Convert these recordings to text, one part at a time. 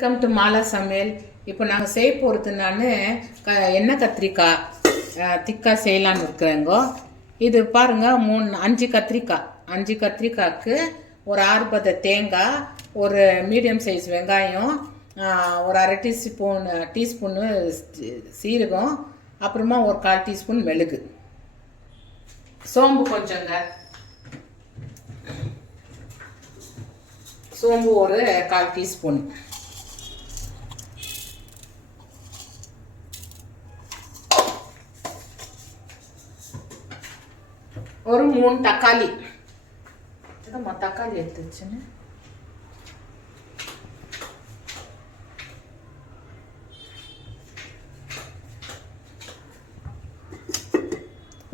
Welcome to Mala சமையல். இப்போ நாங்கள் செய்ய போகிறது எண்ணெய் கத்திரிக்காய் திக்காக செய்யலான்னு இருக்கிறேங்கோ. இது பாருங்கள், 5 கத்திரிக்காய். 5 கத்திரிக்காய்க்கு ஒரு 6 தேங்காய், ஒரு மீடியம் சைஸ் வெங்காயம், ஒரு அரை டீஸ்பூனு சீரகம், அப்புறமா ஒரு 1/4 டீஸ்பூன் மிளகு, சோம்பு கொஞ்சங்க, சோம்பு ஒரு 1/4 டீஸ்பூன், ஒரு 3 தக்காளி. தக்காளி எடுத்து வச்சுன்னு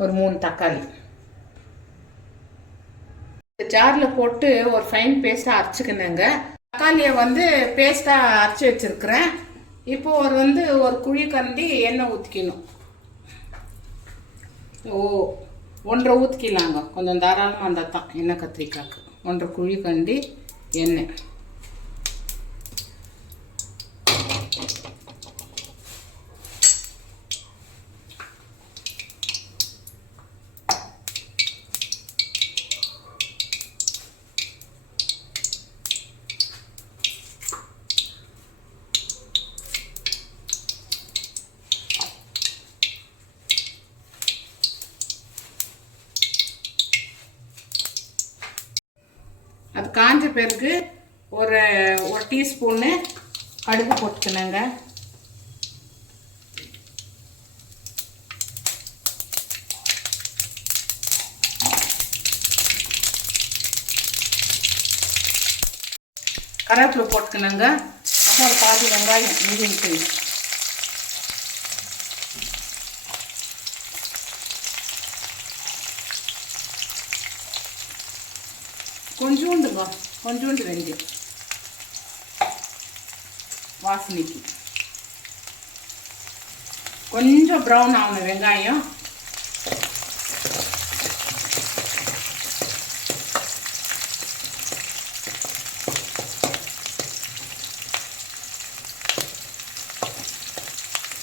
ஒரு 3 தக்காளி ஜாரில் போட்டு ஒரு ஃபைன் பேஸ்ட்டாக அரைச்சிக்கணுங்க. தக்காளியை பேஸ்ட்டாக அரைச்சி வச்சுருக்கிறேன். இப்போ ஒரு குழி கரண்டி எண்ணெய் ஊற்றிக்கணும். 1.5 ஊற்றிக்கலாங்க, கொஞ்சம் தாராளமாக இருந்தால் தான் எண்ணெய் கத்திரிக்காய்க்கு. 1.5 குழி கரண்டி எண்ணெய். அது காஞ்ச பிறகு ஒரு டீஸ்பூன்னு கடுகு போட்டுக்கணுங்க. கருவேப்பிலை போட்டுக்கணுங்க. அப்புறம் ஒரு பாதி வெங்காயம் மீடியம் சைஸ், கொஞ்சோண்டு வெந்தயம் வாசனைக்கு. கொஞ்சம் ப்ரௌன் ஆகணும் வெங்காயம்.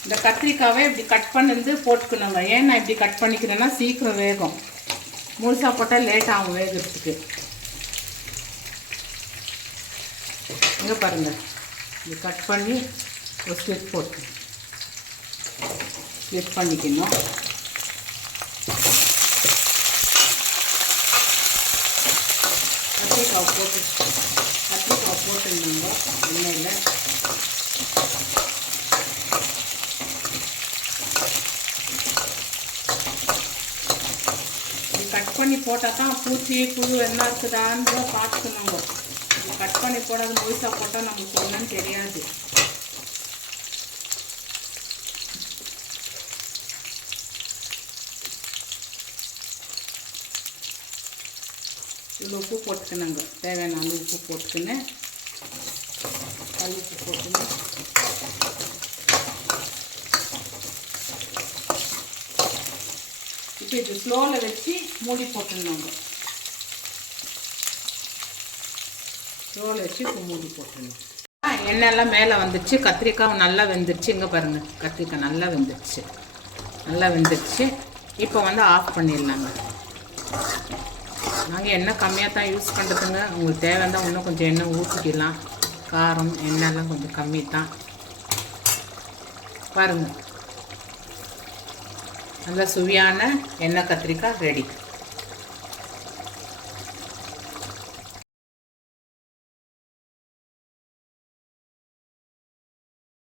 இந்த கத்திரிக்காவை இப்படி கட் பண்ணி போட்டுக்கணுங்க. ஏன் நான் இப்படி கட் பண்ணிக்கிறேன்னா சீக்கிரம் வேகும். முழுசாக போட்டால் லேட் ஆகும் வேகிறதுக்கு. இங்கே பாருங்கள், இது கட் பண்ணி ஒரு ஸ்லிப் பண்ணிக்கணும். கத்திரிக்காய் போட்டுருந்தோங்க எண்ணெயில். இது கட் பண்ணி போட்டால் தான் பூச்சி புழு என்ன இருக்குதான்னு பார்த்துக்கணுங்க. கட் பண்ணி போடாது முழுசாக போட்டால் நமக்கு என்னன்னு தெரியாது. இவ்வளோ உப்பு போட்டுக்கணுங்க, தேவையான அளவு உப்பு போட்டுக்கின்னு உப்பு போட்டுக்கணும். இப்போ இது ஸ்லோவில் வச்சு மூடி போட்டுருந்தோங்க. ஸ்லோவில் வச்சு இப்போ மூடி போட்டுருணும். எண்ணெயெல்லாம் மேலே வந்துடுச்சு. கத்திரிக்காய் நல்லா வெந்துடுச்சு. இங்கே பாருங்கள், கத்திரிக்காய் நல்லா வெந்துடுச்சு. இப்போ ஆஃப் பண்ணிடலாங்க. நாங்கள் எண்ணெய் கம்மியாக தான் யூஸ் பண்ணுறதுங்க. உங்களுக்கு தேவையான இன்னும் கொஞ்சம் எண்ணெய் ஊற்றிக்கலாம். காரம் எண்ணெயெல்லாம் கொஞ்சம் கம்மி தான். பாருங்கள், நல்லா சுவையான எண்ணெய் கத்திரிக்காய் ரெடி.